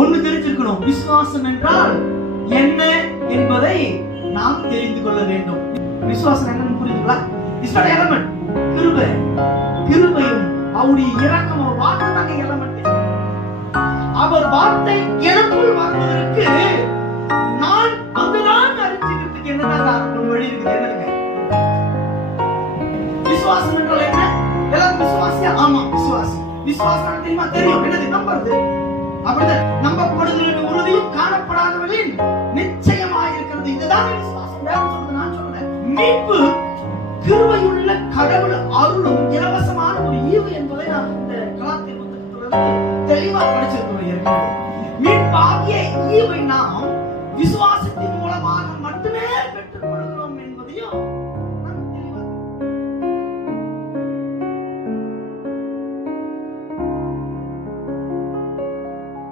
ஒண்ணு தெரிஞ்சிருக்கணும், விசுவாசம் என்றால் என்ன என்பதை நாம் தெரிந்து கொள்ள வேண்டும். விசுவாசம் என்னன்னு புரியுதுங்களா? It's not element. கிருபை, கிருபையும் அவருடைய இரக்கமும் வார்த்தை தாங்க எலிமெண்ட். அவர் வார்த்தை எனக்குள் வருவதற்கு நான் அதுதான் அறிஞ்சிக்கிறதுக்கு என்னன்னா ஒரு வழி இருக்குது. என்னங்க விசுவாசம் என்றால் என்ன? எல்லாரும் விசுவாசியா? ஆமா விசுவாசி. விசுவாசம் தெரியுமா? தெரியும். என்னது? நம்புறது. அப்படிதான் நம்பப்படுதலின் உறுதியும் காணப்படாதவர்களின் நிச்சயமாயிருக்கிறது. இதுதான் விசுவாசம். வேறு சொல்றது நான் சொல்றேன். மீட்பு கிருபையுள்ள கடவுள் அருளும் இலவசமான ஒரு ஈவு என்பதை நான் இந்த கலாத்திய புத்தகத்திலிருந்து தெளிவா படிச்சிருக்கிறோம். மீட்பாகிய ஈவை நாம் விசுவாசத்தின் மூலமாக மட்டுமே பெற்றுக்கொள்ள